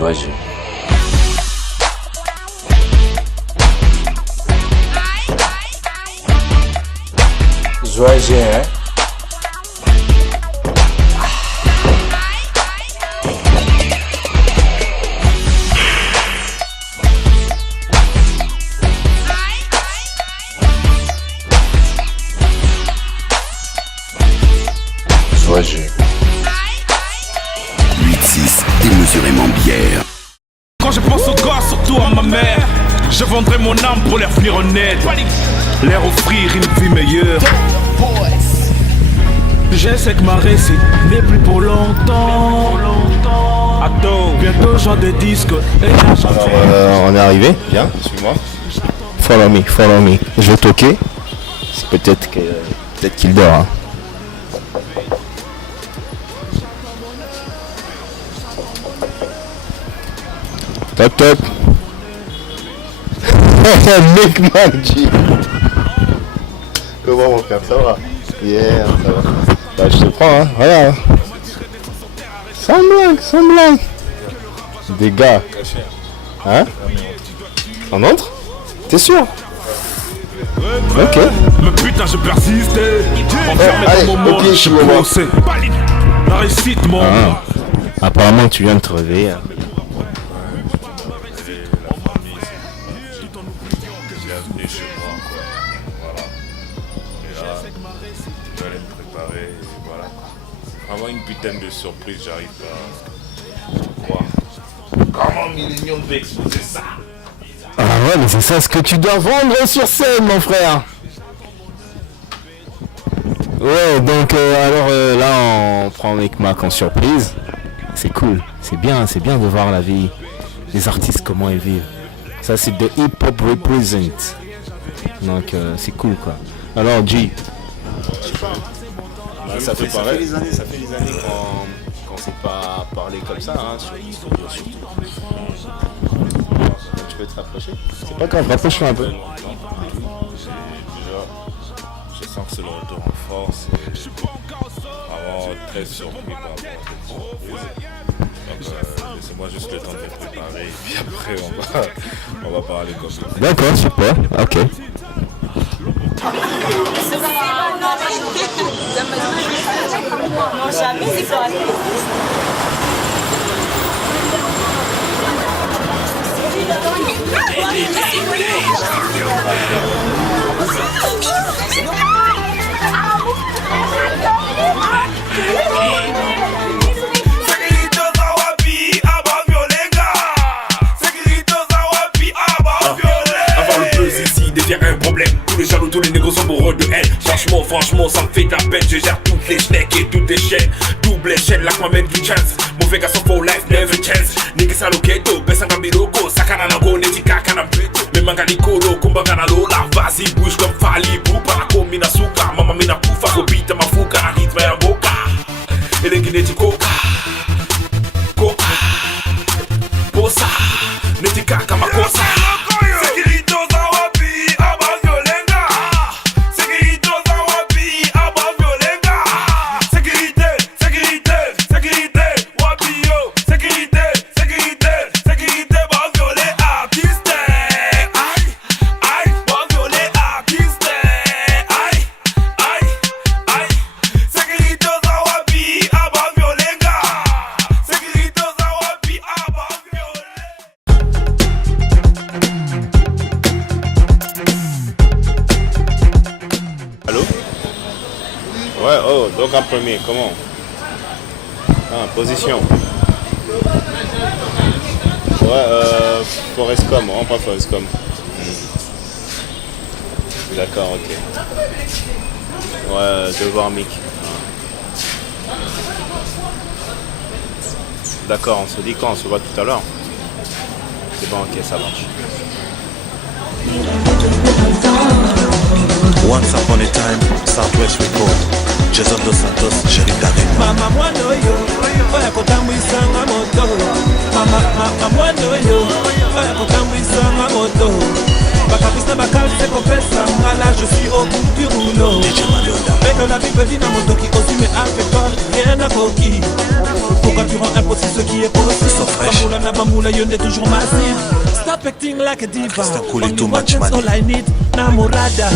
Zoaji. Zoaji, hein? Zoaji. 8-6, démesurément bière. Quand je pense au gars, surtout à ma mère, je vendrai mon âme pour leur venir en aide, leur offrir une vie meilleure. Je sais que ma réussite n'est plus pour longtemps. Attends, bientôt j'en des disques et l'argent. Alors on est arrivé, viens, suis-moi. Follow me. Je vais toquer. C'est peut-être qu'il dort. Hein. Toc toc. Mec Maggi. Comment mon frère, ça va? Yeah, ça va. Bah je te prends, hein, regarde. Sans blague. Des gars. Hein? On entre? T'es sûr? Ok. Mais putain je persiste. Enfermé allez, dans mon monde, ok, je je vois. pensais. La réussite mon. Apparemment tu viens de te réveiller. Bienvenue chez moi, quoi. Voilà. Et là, je vais aller me préparer, et voilà. Vraiment une putain de surprise, j'arrive à croire. Comment Millennium veut exposer ça? Ah ouais, mais c'est ça ce que tu dois vendre sur scène, mon frère. Ouais, donc alors là on prend Mec Mac en surprise. C'est cool, c'est bien de voir la vie des artistes, comment ils vivent. Ça c'est de Hip Hop Represent. Donc c'est cool quoi. Alors G. Ça fait des années qu'on s'est pas parlé comme ça, hein, sur surtout. Tu peux te rapprocher? C'est pas grave, rapproche-toi un peu. Déjà, je sens que c'est le retour en force et je suis vraiment très surpris par rapport à cette surprise. Donc laissez-moi juste le temps de me préparer et puis après on va parler comme ça. D'accord, super, ok. Non, jamais c'est pas. Un problème, tous les jaloux, tous les négros sont bourreux de haine. Franchement, ça me fait de la peine. Je gère toutes les snacks et toutes les chaînes. Double chaîne, là, m'amène du chance. Mauvais garçon for life, never chance. Nigga saloketo, besa ngambiroko. Sakana nango, netika kana mpeto. Memanga nikolo, kumba kana lola. Vas-y, bouge comme Fali, Boupa. Nako mina suka, mama mina kufa. Kobita mafuka, na ritme ya boka. Elengi neti koka. Koka. Bosa, netika kama kosa. Ouais, oh, donc en premier, comment? Ah, position. Ouais, Forestcom, on pas Forestcom. D'accord, ok. Ouais, devoir mic. D'accord, on se dit quand? On se voit tout à l'heure. C'est bon, ok, ça marche. Once upon a time, Southwest Record, Jason Dos Santos, Jerry Darren. Mama mwana yo, oya kutambwisanga moto. Mama mwana yo, oya kutambwisanga moto. Bakapisa bakalse kopesa, là je suis au bout du rouleau. Avec la vie petite à moto qui aussi mais avec toi, rien à coquille. Pourquoi tu rends impossible ce qui qui est possible. So fresh. Bamboula na bamboula, you n'est toujours massive. Stop acting like a diva. Christian Cooley, Only too one much chance, money. all I need, namorada.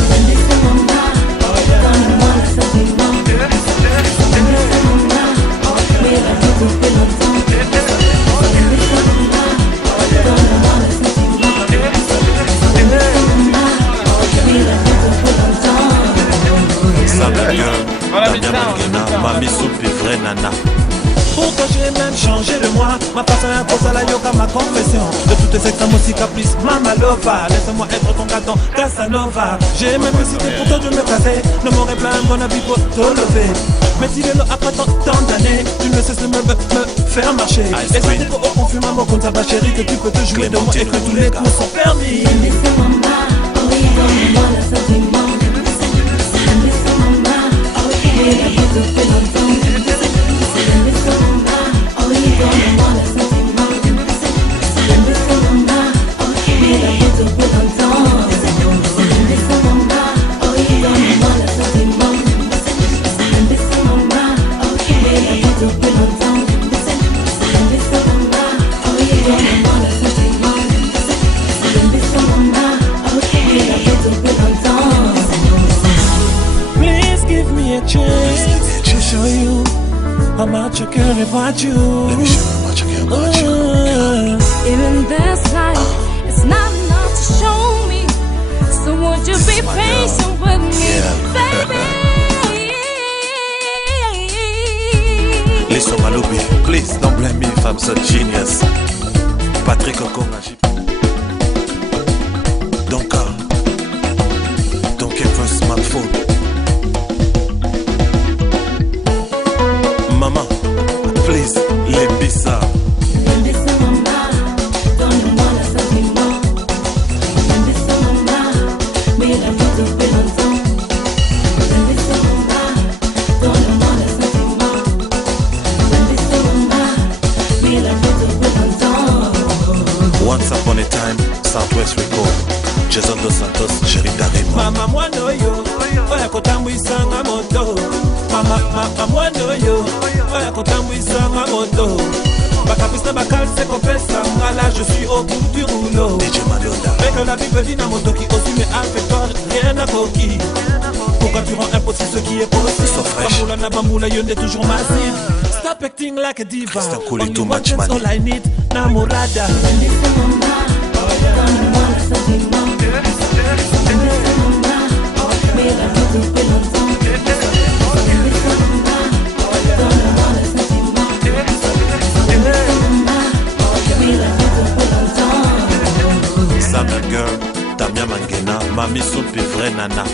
Mami Soupi, vrai nana. Pourquoi j'ai même changé de moi? Ma passion impose à la yoga, ma confession. De toutes ces extrêmes aussi caprice, Mama Lova. Laisse-moi être ton gâteau, Casanova. J'ai même décidé pour toi de me casser. Ne m'aurais plein bon habit pour te lever. Mais s'il est là après tant d'années, tu ne cesses de me faire marcher. Et ça t'es au confus, maman, comme ça va chérie, que tu peux te jouer de moi et que tous les coups sont permis. Please give me a chance to show you how much I care about you. Let me show you how much I care about you. Even this life, it's not enough to show me. So would you be patient with me, baby? Listen, Maloubi, please don't blame me if I'm so genius. Patrick Okonga, don't care for a smartphone. Maman, please, les bizarres. Once upon a time, Southwest Record. Jason Dos Santos, Jerry Darimo. Mama mwana oyo oya kotambwisanga moto. Mama mwana oyo oya kotambwisanga moto. Bakapis na bakalse kopesa ngala, je suis au bout du rouleau. DJ Madonna. Mais que la Bible dit na moto qui aussi mais avec toi rien n'a coquille. Pourquoi tu rends impossible ce qui est possible? So fresh. Bamboula na bamboula, you n'est toujours massive. Stop acting like a diva. Christian Cooley, Only too one much chance, money. all I need, namorada. Samuel Girl, Damien Mangena, Mami Soupi, vrai nana.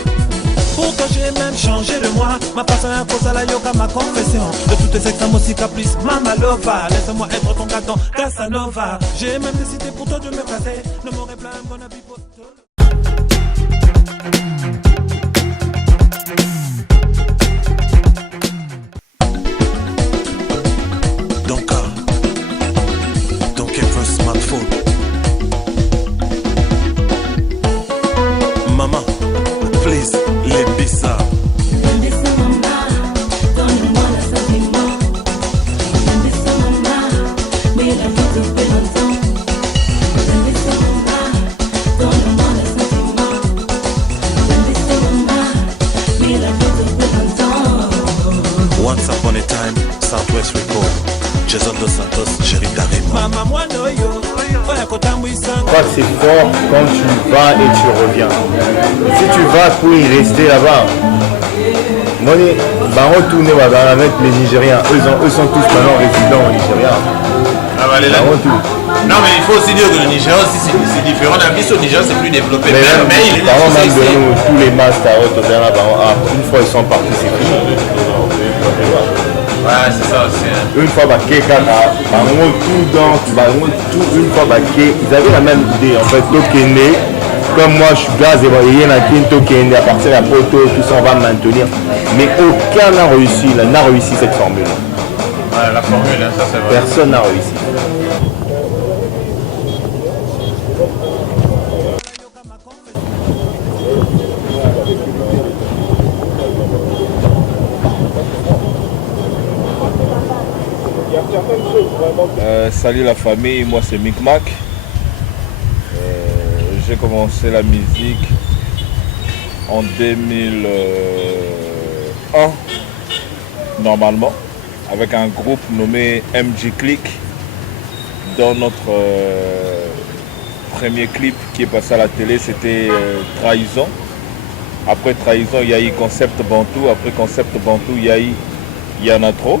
Pourquoi j'ai même changé de moi? Ma passion impose à la yoga, ma confession. De toutes les extrêmes aussi caprice, Mama Lova. Laisse-moi être ton gâteau, Casanova. J'ai même décidé pour toi de me casser. Ne m'aurais plein bon habit pour te... Don't care for a smartphone. Maman, please, les bizarres. Once upon a time, Southwest Record. Jason Dos Santos, Jerry Darimo. Mama mwana oyo oya kotambwisanga. Crois que c'est fort quand tu vas et tu reviens. Si tu vas pour y rester là-bas, moi, retourner avec les Nigériens. Eux sont tous maintenant résidents au Nigeria. Ah bah, non mais il faut aussi dire que le Nigeria aussi c'est différent. La vie au Nigeria c'est plus développé. Mais il est par exemple, même de nous, tous les masters, une fois ils sont partis, c'est fini. Ouais, c'est ça aussi. Une fois, une fois, ils avaient la même idée. En fait, Tokende, comme moi je suis gaz et il y en a qui Tokende, à partir de la poteau, tout ça on va maintenir. Mais aucun n'a réussi cette formule. Ouais, la formule, ça c'est vrai. Personne n'a réussi. Il y a certaines choses vraiment Salut la famille, moi c'est Micmac. J'ai commencé la musique en 2001, normalement, avec un groupe nommé MG Click. Dans notre premier clip qui est passé à la télé, c'était Trahison. Après Trahison, il y a eu Concept Bantou. Après Concept Bantou, il y a eu Y'en trop.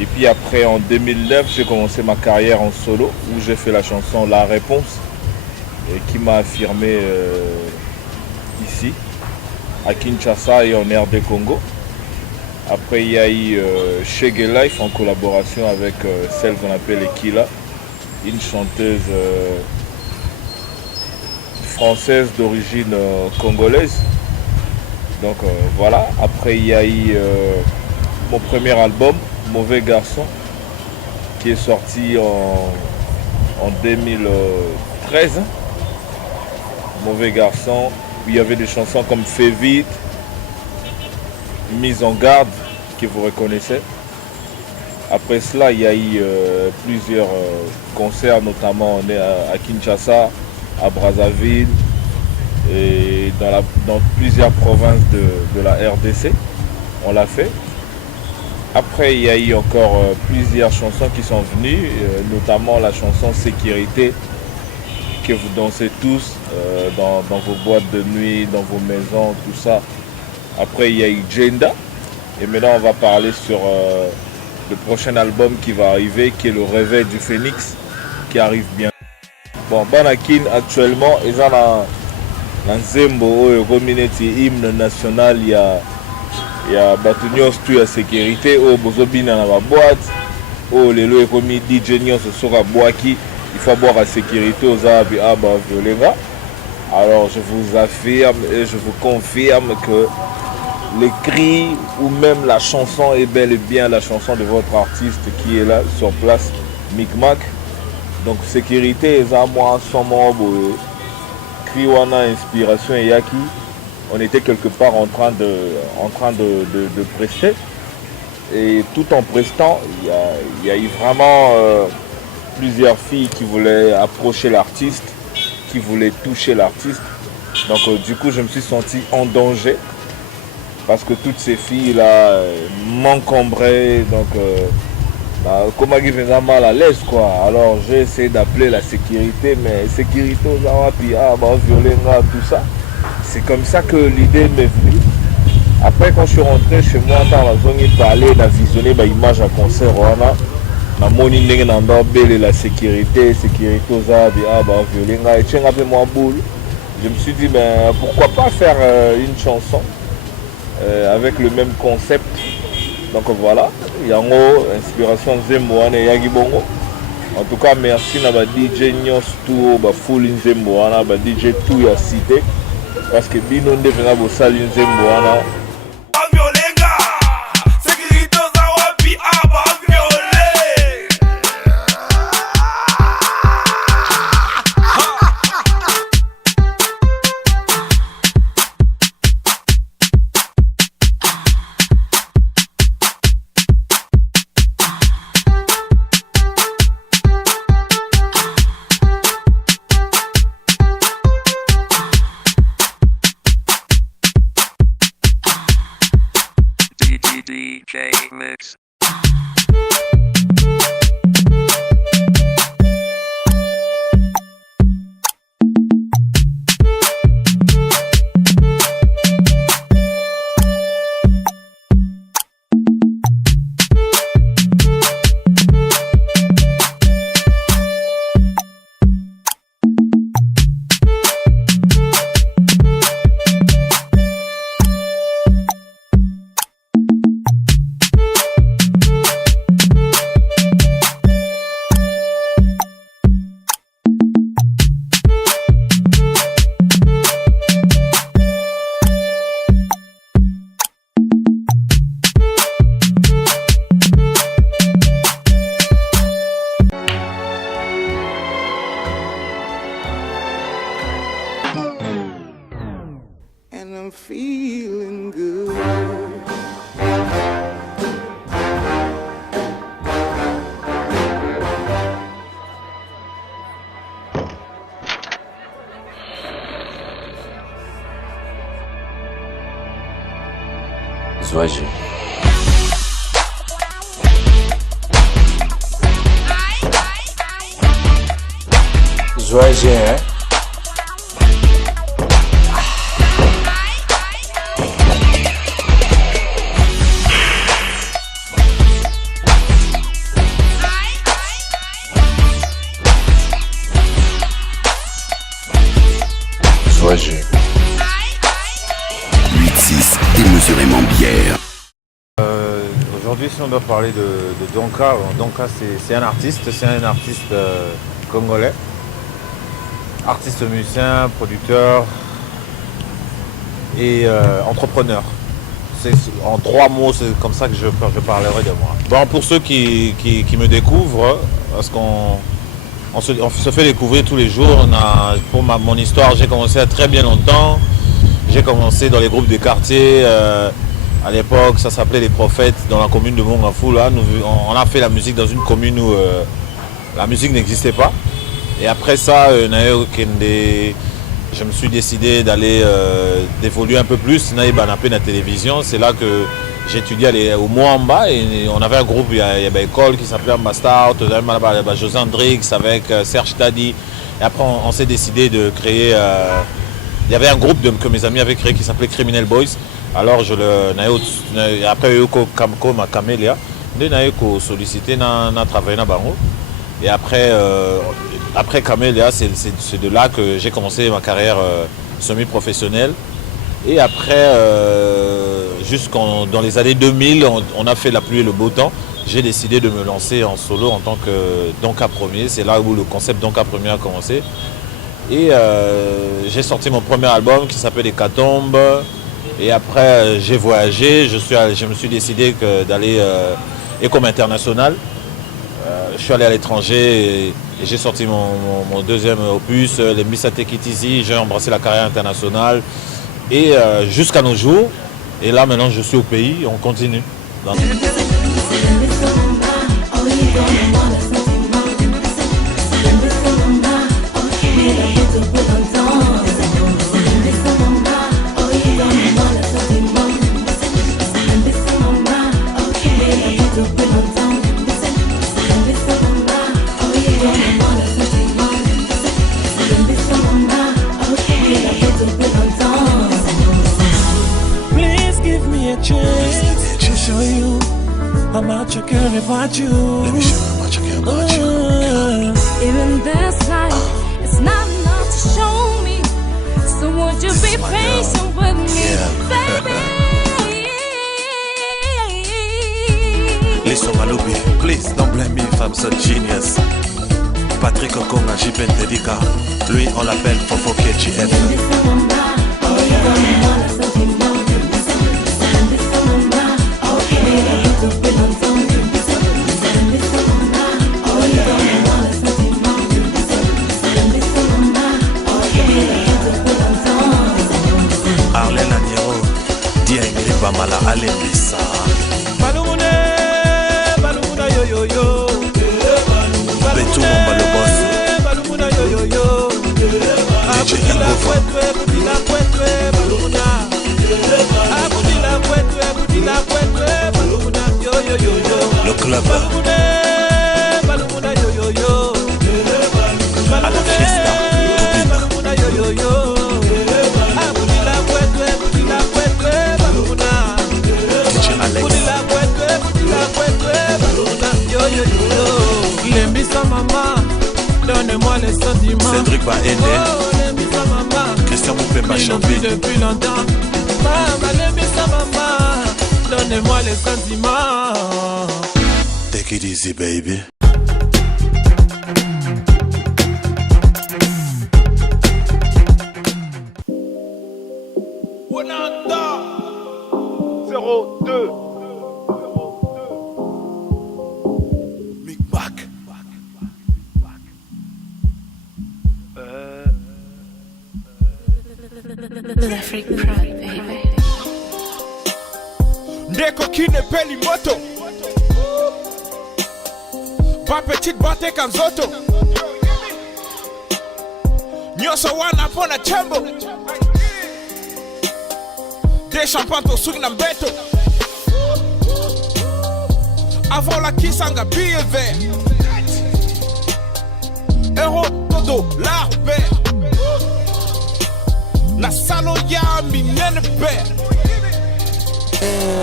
Et puis après, en 2009, j'ai commencé ma carrière en solo, où j'ai fait la chanson La Réponse, et qui m'a affirmé ici, à Kinshasa et en RD Congo. Après, il y a eu Shege Life en collaboration avec celle qu'on appelle Ekila, une chanteuse française d'origine congolaise. Donc voilà. Après, il y a eu mon premier album, Mauvais Garçon, qui est sorti en 2013. Mauvais Garçon, où il y avait des chansons comme Fais vite, Mise en garde, que vous reconnaissez. Après cela, il y a eu plusieurs concerts, notamment à Kinshasa, à Brazzaville et dans plusieurs provinces de la RDC. On l'a fait. Après, il y a eu encore plusieurs chansons qui sont venues, notamment la chanson Sécurité, que vous dansez tous dans vos boîtes de nuit, dans vos maisons, tout ça. Après, il y a eu Jenda. Et maintenant, on va parler sur le prochain album qui va arriver, qui est Le Réveil du Phénix, qui arrive bien. Bon, Banakin, actuellement, ils ont un Zembo, un hymne national, il y a Batunios, tout la sécurité, au Bozobina dans la boîte, au Lelo et commis DJ Nyos sera boaki, il faut boire la sécurité aux Arabes et Violenga. Alors, je vous affirme et je vous confirme que les cris ou même la chanson est bel et bien la chanson de votre artiste qui est là sur place, Micmac. Donc sécurité, et moi, sans mon Kriwana Inspiration et Yaki, on était quelque part en train de prester. Et tout en prestant, il y a eu vraiment plusieurs filles qui voulaient approcher l'artiste, qui voulaient toucher l'artiste. Donc du coup, je me suis senti en danger. Parce que toutes ces filles-là m'encombraient, donc comment ils venaient mal à l'aise quoi. Alors j'ai essayé d'appeler la sécurité, mais sécurité aux Arabi, violenga, tout ça. C'est comme ça que l'idée m'est venue. Après quand je suis rentré chez moi, dans la zone, il parlait, il a visionné ma image à concert, la sécurité aux Arabi, violenga, et tiens un moi boule. Je me suis dit, ben, pourquoi pas faire une chanson avec le même concept. Donc voilà, Yango, inspiration Zemboane et Yagibongo. En tout cas, merci à DJ Nyos tout, full Zemboane, DJ tout ya cité. Parce que Bino ne venga bossal Zemboane. DJ Mix. I'm feeling good. Zoagé. Zoagé, hein? Zoagé. 8-6 démesurément bière. Aujourd'hui, si on doit parler de Donka, Donka c'est un artiste, congolais, artiste musicien, producteur et entrepreneur. En 3 mots, c'est comme ça que je parlerai de moi. Bon, pour ceux qui me découvrent, parce qu'on se fait découvrir tous les jours, pour mon histoire, j'ai commencé à très bien longtemps. J'ai commencé dans les groupes de quartier. À l'époque, ça s'appelait Les Prophètes, dans la commune de Mongafou. Là, on a fait la musique dans une commune où la musique n'existait pas. Et après ça, je me suis décidé d'évoluer un peu plus. La télévision, c'est là que j'étudiais au Moamba. Et on avait un groupe, il y avait une école qui s'appelait Ambastar, José Andrix avec Serge Tadi. Et après, on s'est décidé de créer. Il y avait un groupe que mes amis avaient créé qui s'appelait Criminal Boys. Alors après Yoko Kamko ma Camélia, je sollicité na travailler na bango. Et après Camélia, c'est de là que j'ai commencé ma carrière semi-professionnelle. Et après, dans les années 2000, on a fait la pluie et le beau temps. J'ai décidé de me lancer en solo en tant que Donka Premier. C'est là où le concept Donka Premier a commencé. Et j'ai sorti mon premier album qui s'appelle Hécatombe. Et après j'ai voyagé, je me suis décidé d'aller comme international. Je suis allé à l'étranger et j'ai sorti mon deuxième opus, les Miss Take It Easy. J'ai embrassé la carrière internationale et jusqu'à nos jours. Et là maintenant je suis au pays, on continue. About you. Let me show you how much I care about you. Even this life, it's not enough to show me. So would you be patient with me, baby? Listen, Maloubi, please don't blame me if I'm so genius. Patrick Okonga, JPN Dedica, lui on l'appelle Fofo KGF. Arlène Agnero, Diengri Bamala Alembissa. Balumune yo yo yo. Betou Mamba le boss. Balumuna yo yo yo. DJ Ngova. Budila kwetwe balumuna. Budila kwetwe balumuna yo yo yo yo. Le club. Balumuna yo yo yo. À la fiesta. Balumuna yo yo yo. Lembisa mama, donne-moi les sentiments. Cédric Baene, lembisa mama, Christian Moupemba Champi. Depuis longtemps, mama, lembisa mama, donne-moi les sentiments. Take it easy, baby. Ndeko kine peli moto Ba petite bate kanzoto Nyoso wana pona chembo De champagne to swing na mbeto Avant la kisanga billet vert. Euro, todo, l'arpère. La saloya, minene père.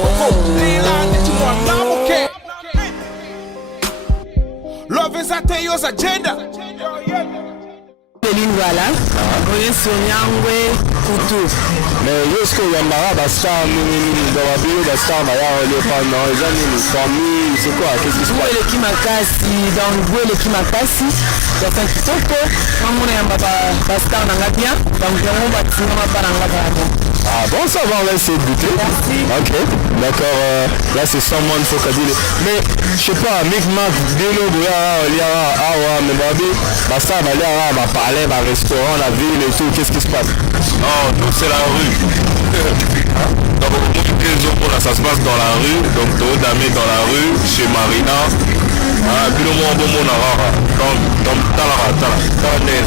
Oko, lila, netwa, namoke. Love is a teyo's agenda. Voilà, oye Sonyangwe Kutu. Mais jusqu'au Yambara, Basta, Mini, Basta, Maya, Léopardon, les amis, famille, c'est quoi? Qu'est-ce qui se passe? Qui m'a cassé, donc le qui m'a cassé, c'est un qui tombe, on est un Basta, on a bien, donc on va tirer ma part. Ah bon, ça va, on va essayer de goûter. Merci. Ok, d'accord, là c'est Someone Fokadile. Mais je sais pas, Micmac, Dino, mais Babi, Basta, Balia, parler, restaurant, la ville et tout, qu'est-ce qui se passe? Non, nous c'est la rue. Donc là, ça se passe dans la rue, donc Damé dans la rue, chez Marina. Puis le monde au monde dans la nez.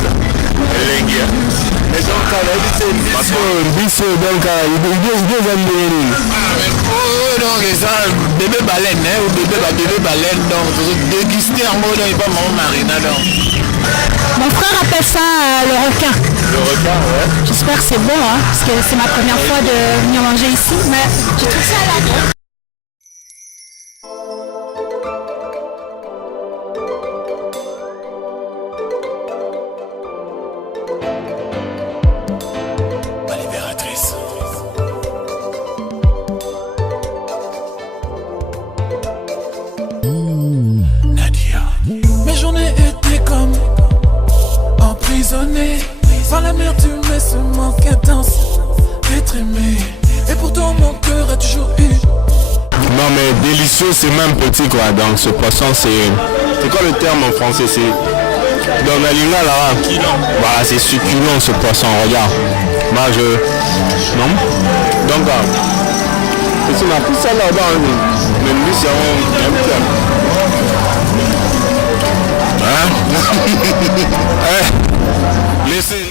Mais donc, parce que Bisso, donc, donc ça, bébé baleine, ou bébé baleine, donc déguster en mode et pas mon marina, donc. Mon frère appelle ça le requin. Le requin, ouais. J'espère que c'est bon, hein, parce que c'est ma première fois de venir manger ici, mais je trouve ça à la par l'amertume et ce manque intense d'être aimé. Et pourtant mon cœur a toujours eu. Non mais délicieux c'est même petit quoi, donc ce poisson c'est quoi le terme en français? C'est dans la ligne là, voilà, c'est succulent ce poisson, regarde. Moi non. Donc c'est ma plus ça là-bas, mais lui c'est un peu. Hein? Laissez.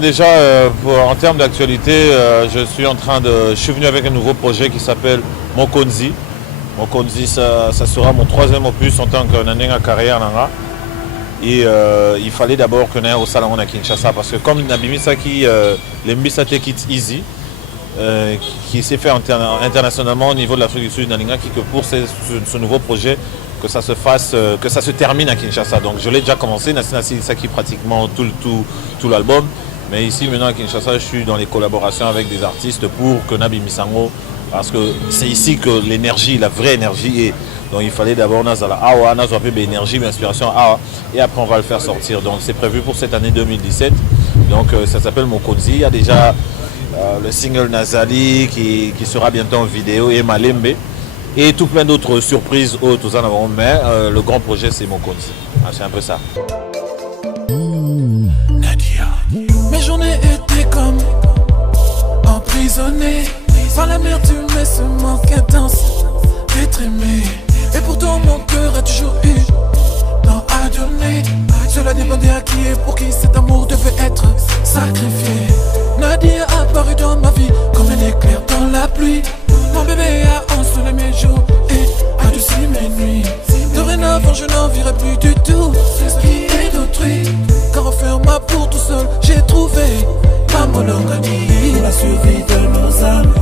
Déjà, en termes d'actualité, je suis venu avec un nouveau projet qui s'appelle Mokonzi. Mokonzi, ça sera mon 3e opus en tant que carrière. Et il fallait d'abord que nous au salon à Kinshasa parce que comme Nabimisa qui l'Embisa Take It Easy, qui s'est fait internationalement au niveau de l'Afrique du Sud, que pour ce nouveau projet, que ça se termine à Kinshasa. Donc je l'ai déjà commencé, ça qui pratiquement tout l'album. Mais ici maintenant à Kinshasa, je suis dans les collaborations avec des artistes pour que Nabi Misango, parce que c'est ici que l'énergie, la vraie énergie est. Donc il fallait d'abord Nazala Awa, Nazwa Pebe énergie, mais inspiration Awa, et après on va le faire sortir. Donc c'est prévu pour cette année 2017. Donc ça s'appelle Mokonzi. Il y a déjà le single Nazali qui sera bientôt en vidéo et Malembe et tout plein d'autres surprises tout ça, mais le grand projet c'est Mokonzi. C'est un peu ça. Nadia. Mes journées étaient comme emprisonnées par l'amertume et ce manque intense d'être aimé. Et pourtant mon cœur a toujours eu tant à donner. Cela dépendait à qui et pour qui cet amour devait être sacrifié. Nadia a apparu dans ma vie comme un éclair dans la pluie. Mon bébé a ensoleillé mes jours et adouci mes nuits. Dorénavant je n'en vivrai plus du tout ce qui est d'autrui. Car refaire ma pour tout seul j'ai trouvé ma monogamie. Pour la survie de nos âmes,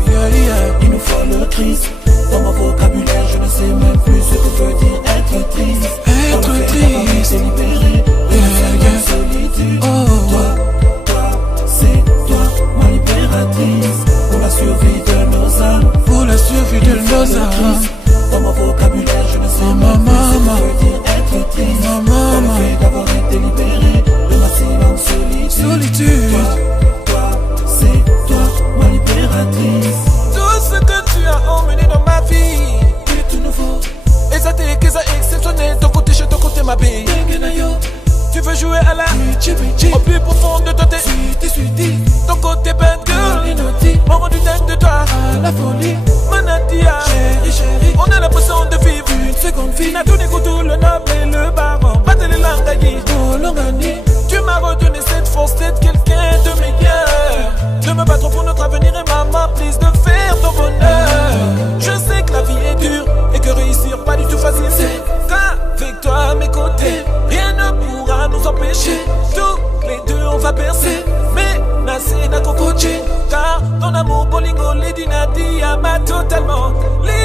il nous faut le Christ. Dans mon vocabulaire je ne sais même plus ce que veut dire être triste. Être triste, libéré de la solitude. Toi, c'est toi ma libératrice. Pour la survie de nos âmes, pour la survie de nos âmes. Dans mon vocabulaire je ne sais même plus ce que veut dire être triste. Dans le fait d'avoir été libéré de ma silence solitude. Toi, c'est toi ma libératrice. Tout ce que tu as emmené dans ma vie est tout nouveau. Et ça t'est exceptionnel. Ton côté chez ton côté ma bille. Tu veux jouer à la au plus profond de ton thé. Ton côté bad girl, on rend du dingue de toi à la folie. Manadia, chérie, on a l'impression de vivre une seconde vie. N'a tout tout le noble et le baron. Battre les langues, oh l'ongani. Tu m'as redonné cette force d'être quelqu'un de meilleur. De me battre pour notre avenir. péché. Tous les deux on va percer. Mais Nassé n'a qu'au coaché. Car ton amour bolingo les dynati m'a totalement libéré.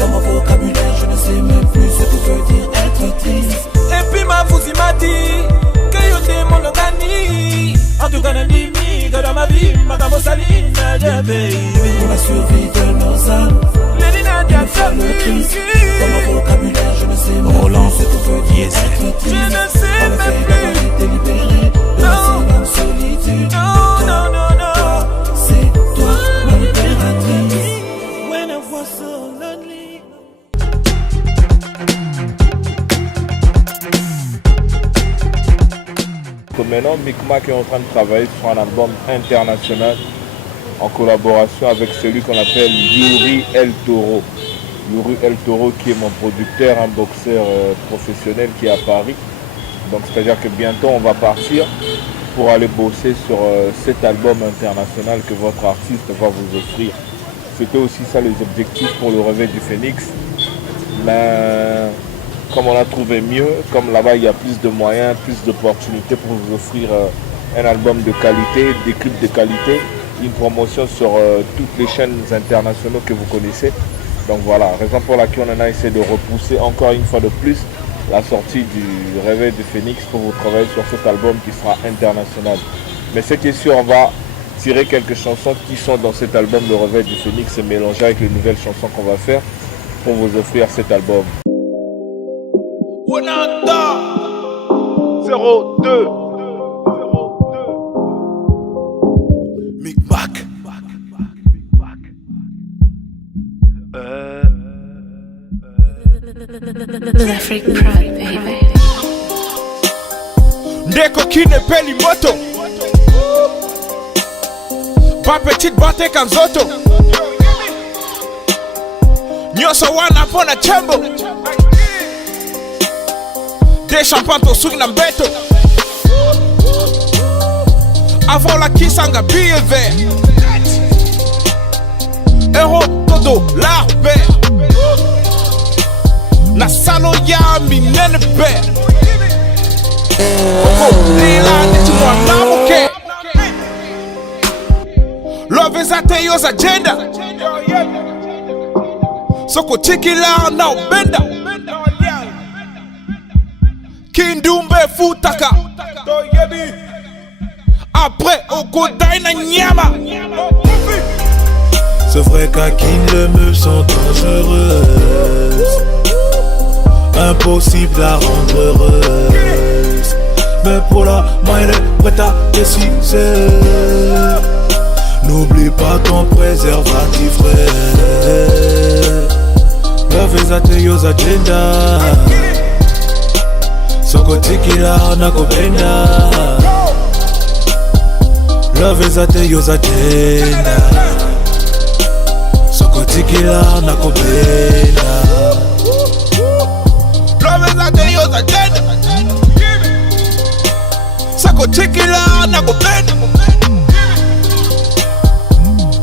Dans mon vocabulaire, je ne sais même plus ce que veut dire être triste. Et puis ma fousi m'a dit que yo t'es mon longani. En tout cas, n'adimi que dans ma vie, ma camo saline, baby. Pour la survie de nos âmes, les dynadias le triste. Dans mon vocabulaire, je ne sais même plus ce que veut dire être triste. Je ne sais même plus. Délibéré de la même solitude. Non, non, non, non. C'est toi, ma libératrice. When I was so lonely. Maintenant, Micmac est en train de travailler sur un album international en collaboration avec celui qu'on appelle Yuri El Toro. Yuri El Toro qui est mon producteur, un boxeur professionnel qui est à Paris. Donc c'est-à-dire que bientôt on va partir pour aller bosser sur cet album international que votre artiste va vous offrir. C'était aussi ça les objectifs pour le Réveil du Phénix. Mais comme on a trouvé mieux, comme là-bas il y a plus de moyens, plus d'opportunités pour vous offrir un album de qualité, des clips de qualité, une promotion sur toutes les chaînes internationales que vous connaissez. Donc voilà, raison pour laquelle on en a essayé de repousser encore une fois de plus la sortie du Réveil du Phénix pour vous travailler sur cet album qui sera international. Mais ce qui est sûr, on va tirer quelques chansons qui sont dans cet album Le Réveil du Phénix et mélanger avec les nouvelles chansons qu'on va faire pour vous offrir cet album. 02 Micmac. L'Afrique Pride, baby. Ndeko kine peli moto Ba petite bate kanzoto Nyoso wana pona chambo De champagne to swing na mbeto Avant la kisanga billet vert Euro todo l'arbe Na salo ya minene be Oko lila niti mwanamuke Love is at yo's agenda Soko chikila na ubenda Kindumbe futaka Après oko daina nyama C'est vrai qu'à Kin les meufs sont dangereuses. Impossible à rendre heureuse. Mais pour la main elle est prête à décider. N'oublie pas ton préservatif frère. Love is at yo's agenda. Soko tikila nakobenda. Love is at yo's agenda. Soko tikila nakobenda. Love is at yo's agenda. Soko tikila nakobenda.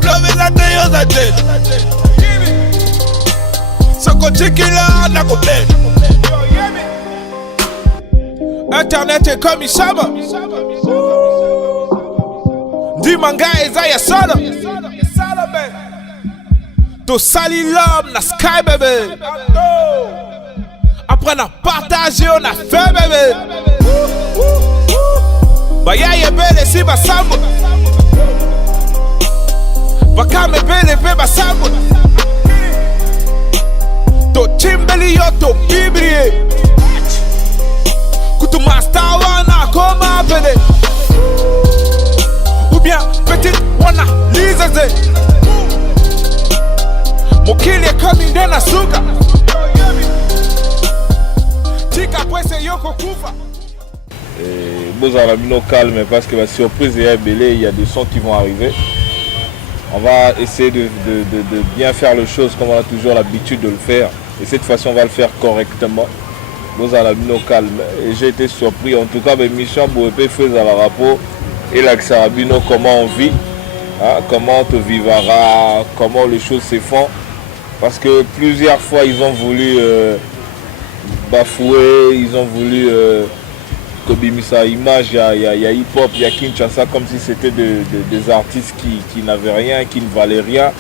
Love is at yo's agenda. Soko tikila nakobenda. Internet est comme Isama. Dimanga Isaiah Sana. To sali l'homme na sky bébé. Après on a partagé, on a fait bébé. Baya yebele si basambo. Baka mebele be basambo. To chimbeli yo to bibrie. Kutu master wana koma pele. Ou bien petite wana lizaze. Mokili comme une dena suka. Tika pwese yoko kufa. Bozarabino calme parce que la surprise est belée, il y a des sons qui vont arriver. On va essayer de bien faire les choses comme on a toujours l'habitude de le faire. Et cette fois-ci on va le faire correctement. Bozarabino calme. Et j'ai été surpris. En tout cas, l'émission Boepé faisait la rapport et l'axarabino comment on vit, hein, comment on te vivra, comment les choses se font. Parce que plusieurs fois, ils ont voulu bafouer, ils ont voulu Kobimisa Image, il y a hip-hop, il y a Kinshasa, comme si c'était des artistes qui n'avaient rien, qui ne valaient rien.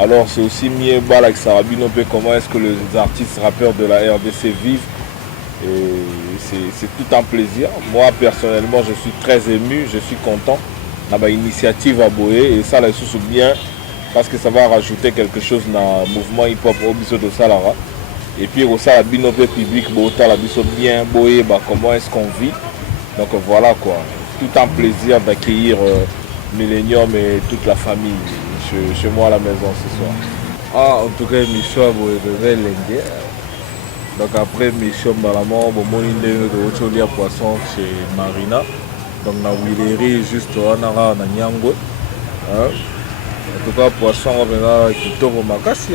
Alors c'est aussi mieux avec Sarabino, comment est-ce que les artistes rappeurs de la RDC vivent. Et c'est tout un plaisir. Moi personnellement, je suis très ému, je suis content. On a une initiative à Boé et ça là sous bien parce que ça va rajouter quelque chose dans le mouvement hip-hop au biso de Salara. Et puis au ça la binopé public la biso bien Boé, comment est-ce qu'on vit. Donc voilà quoi. Tout un plaisir d'accueillir Millennium et toute la famille chez moi à la maison ce soir. Ah, en tout cas, Michel Boé Lengue. Donc après Michel Balamon, bon mon de Ocholia Poisson chez Marina. Donc na Willery juste on a na Nyango. En tout cas Poisson on a Kitoro Makasi.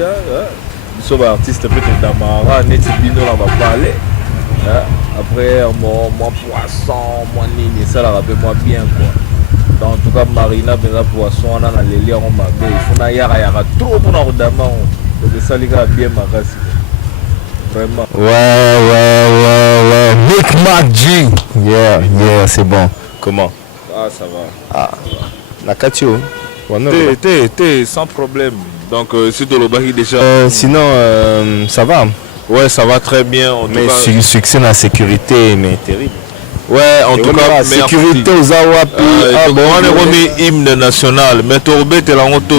Nous sommes artistes peut-être d'Amara, Netibino là va parler. Après moi Poisson, moi Nini, ça la rappelle moi bien quoi. Donc, en tout cas Marina Benza Poisson on a les liens on m'a fait. Il faut na yara trop pour nous d'amant. Donc ça les gars bien Makasi. Vraiment. Ouais. Nick Mac G. Yeah, c'est bon. Comment? Ah, ça va. Ah, la Katio. T'es sans problème. Donc, c'est de l'Obaki déjà. Sinon, ça va. Ouais, ça va très bien. Mais succès dans la sécurité, mais terrible. Ouais, en tout cas, sécurité aux Awapi. On est remis hymne national. Mais Torbé, t'es là, on te.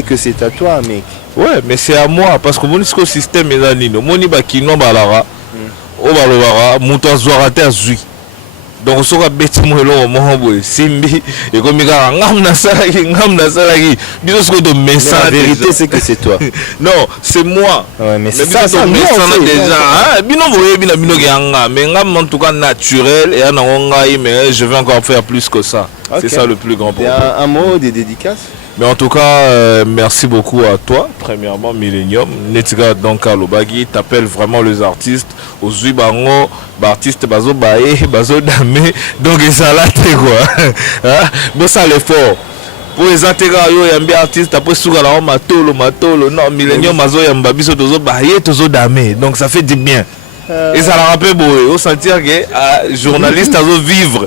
Que c'est à toi, mec. Ouais, mais c'est à moi parce que mon système est là. Mon ibakino balara, obalobara, mutazwarate azui. Donc on sera bête moi là, moi simbi et comme il a ngam salagi. Dis ce que de message. La vérité c'est que c'est toi. Non, c'est moi. Ouais, mais c'est ça déjà. Ah, bino boye bino ganga, mais ngam en tout cas naturel et en ngai mais je vais encore faire plus que ça. C'est ça le plus grand problème. Un mot des dédicaces. Mais en tout cas, merci beaucoup à toi, premièrement Millennium. Netiga donc à Lobagi, t'appelles vraiment les artistes, aux Zuibango, artistes Bazo Bae, Bazo Dame, donc ça là t'es quoi. Bon ça l'effort. Pour les intégrer, il y a un artiste, après souvent là, matolo, non, Millennium, Mazo Yamba, Biso Tozo Bae, Tozo Dame, donc ça fait du bien. Et ça la rappelle beau, au sentir que journaliste à vivre.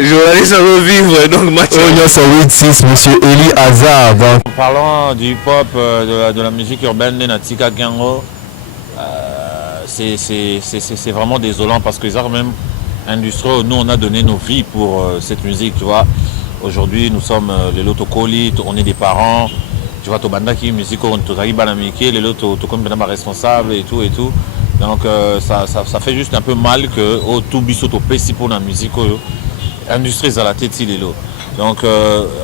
Journaliste à vivre, donc match. Monsieur Eli Hazard. En parlant du hip-hop, de la musique urbaine de Natika Gango, c'est vraiment désolant parce que les arts même industriels, nous on a donné nos vies pour cette musique, tu vois. Aujourd'hui nous sommes les lotokoli, on est des parents, tu vois, Tobanda qui est musique, on est banamiki, les lotos comme responsable et tout. Donc ça fait juste un peu mal que tout bisoto pessi pour la musique industrie à la tête il est là. Donc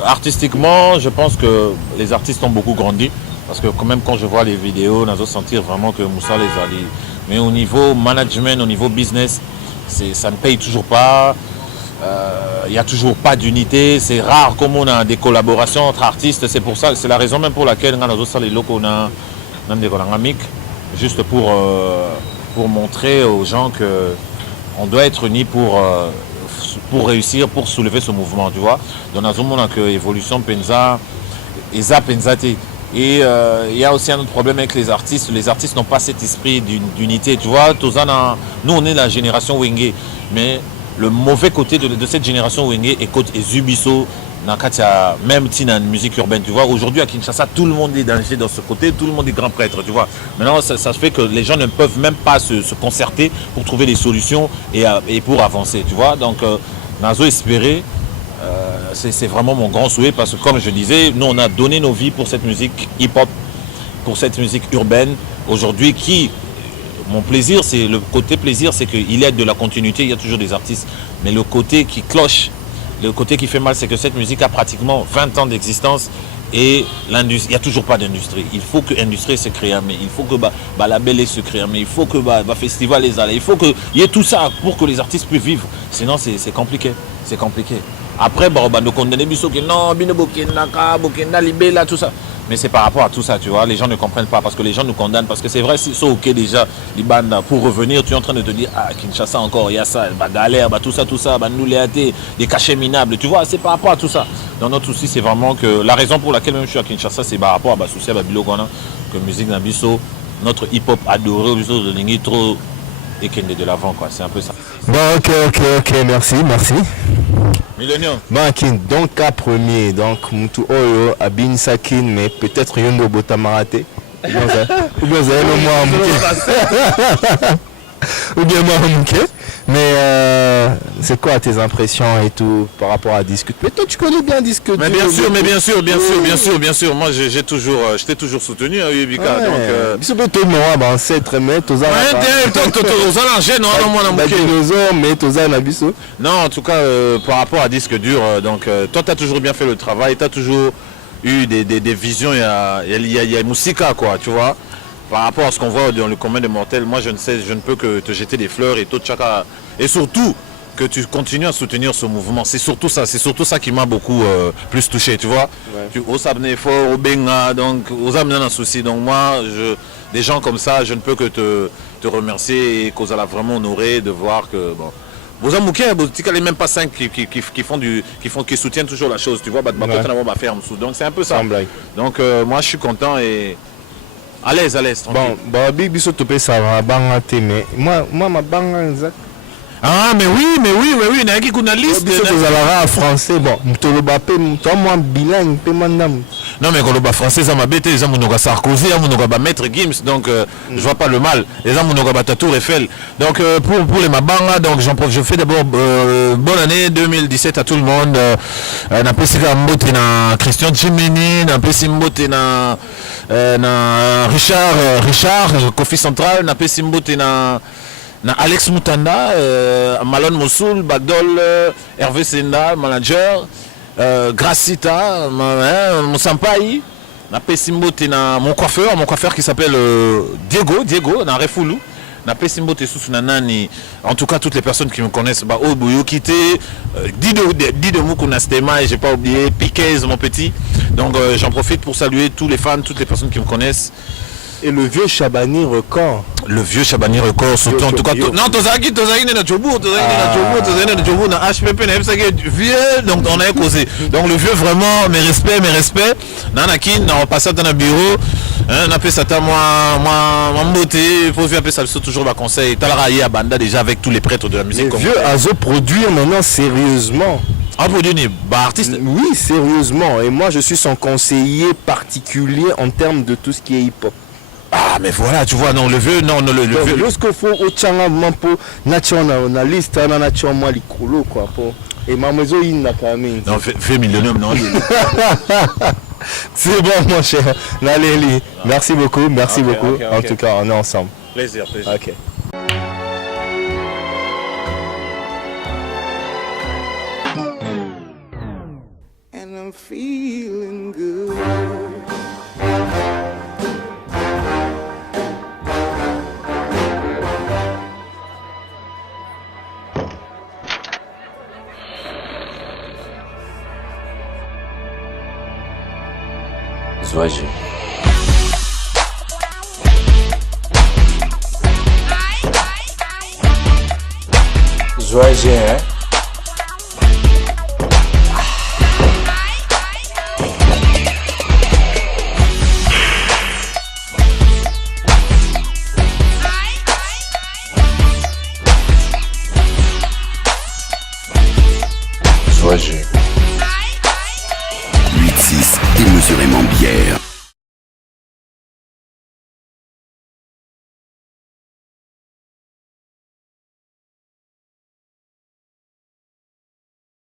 artistiquement je pense que les artistes ont beaucoup grandi parce que quand même quand je vois les vidéos on a sentir vraiment que Moussa les a dit. Mais au niveau management, au niveau business, ça ne paye toujours pas. Il n'y a toujours pas d'unité, c'est rare comme on a des collaborations entre artistes, c'est pour ça, c'est la raison même pour laquelle on a les locaux, on a des amics, juste pour montrer aux gens qu'on doit être unis pour réussir, pour soulever ce mouvement, tu vois. Dans la zone, on a que évolution Penza, Eza Penzate. Et il y a aussi un autre problème avec les artistes n'ont pas cet esprit d'unité, tu vois. Nous, on est la génération Wenge, mais le mauvais côté de cette génération Wenge est côté Zubiso, même si dans la musique urbaine, tu vois. Aujourd'hui à Kinshasa, tout le monde est danger dans ce côté, tout le monde est grand prêtre, tu vois. Maintenant, ça fait que les gens ne peuvent même pas se concerter pour trouver des solutions et pour avancer, tu vois. Donc, Nazo espérer, c'est vraiment mon grand souhait parce que comme je disais, nous on a donné nos vies pour cette musique hip-hop, pour cette musique urbaine. Aujourd'hui, mon plaisir, c'est le côté plaisir, c'est qu'il y a de la continuité, il y a toujours des artistes. Mais le côté qui cloche, le côté qui fait mal, c'est que cette musique a pratiquement 20 ans d'existence et il n'y a toujours pas d'industrie. Il faut que l'industrie se crée, mais il faut que la belle se crée, mais il faut que le festival les aille, il faut qu'il y ait tout ça pour que les artistes puissent vivre. Sinon, c'est compliqué. C'est compliqué. Après, nous condamnons que non, Bokenda, Libella, tout ça. Mais c'est par rapport à tout ça, tu vois. Les gens ne comprennent pas parce que les gens nous condamnent. Parce que c'est vrai, s'ils sont OK déjà, les bandes, pour revenir, tu es en train de te dire, ah, Kinshasa encore, il y a ça, bah, galère, bah, tout ça, bah, nous les athées, des cachets minables. Tu vois, c'est par rapport à tout ça. Donc notre souci, c'est vraiment que la raison pour laquelle même je suis à Kinshasa, c'est par rapport à bah, souci à Babilo Gwana, que musique d'Ambiso, notre hip-hop adoré, de Lingi trop et qu'il est de l'avant, quoi. C'est un peu ça. Bon, ok, merci. Millennium. Bankin, donc cas premier, donc Moutou Oyo, Abin Sakin, mais peut-être Yondo Botamarate. Ou bien vous avez le mois ou bien moi mais c'est quoi tes impressions et tout par rapport à Disque? Mais toi tu connais bien Disque. Mais bien sûr. Moi je t'ai toujours soutenu à Yubika. Donc non, en tout cas par rapport à Disque dur, donc toi tu as toujours bien fait le travail, tu as toujours eu des visions, il y a Moussika, quoi, tu vois. Par rapport à ce qu'on voit dans le commun des mortels, moi je ne peux que te jeter des fleurs et tout chaka. Et surtout que tu continues à soutenir ce mouvement. C'est surtout ça qui m'a beaucoup plus touché, tu vois. Tu oses amener fort, au benga, donc aux amener un souci. Donc moi, des gens comme ça, je ne peux que te remercier et qu'on a vraiment honoré de voir que bon. Vous en moquez, les même pas 5 qui soutiennent toujours la chose, tu vois. Ferme. Donc c'est un peu ça. Donc moi je suis content et à l'aise. Bon, Big Bisso Topé, ça va, mais moi, ma banga, ah, mais oui, n'a qui qu'on a liste. Français, bon, toi, moi, bilingue, non, mais quand français, ça m'a bêté, ça m'a Sarkozy, ça m'a Maître Gims, donc je vois pas le mal. Les gens m'a Tour Eiffel. Donc pour les Mabanga, donc je fais d'abord bonne année 2017 à tout le monde. Na pesika mbote na Christian Chimini, na pesika mbote na Richard Kofi Central, na pesika mbote na Alex Moutanda, Malone Moussoul, Bagdol, Hervé Senda, manager, Gracita, mon Sampaï, na Pessimbote, mon coiffeur qui s'appelle Diego, na Refoulou, na Pessimbote sous Nani, en tout cas toutes les personnes qui me connaissent, bah Oboyo Kité, Dido Moukouna Stema, et j'ai pas oublié, Piquez, mon petit. Donc j'en profite pour saluer tous les fans, toutes les personnes qui me connaissent. Et le vieux Chabani Record. Le vieux Chabani Record, surtout en tout cas. Non, Tozaki na Chobu, na HPP, na vieux, donc on a causé. Donc le vieux vraiment, mes respects. Nanakin, on passe dans le bureau, on appelle ça moi beauté, faut faire ça toujours ma conseil. Talaraï à Banda déjà avec tous les prêtres de la musique. Le vieux Azo produire maintenant sérieusement. Ah, produire artiste. Oui, sérieusement. Et moi je suis son conseiller particulier en termes de tout ce qui est hip-hop. Ah mais voilà, tu vois, non le vieux, le vieux. Lorsqu'il faut au Tchanga mampo nationaliste, nationalement likolo quoi pour et ma maison il n'a quand même. Non, fait Millennium non. C'est bon mon cher. Naléli, merci beaucoup. En tout cas, on est ensemble. Plaisir. OK. And I'm feeling good. Zoagé. Zoagé, hein? Zoagé. 8-6 démesurément bière.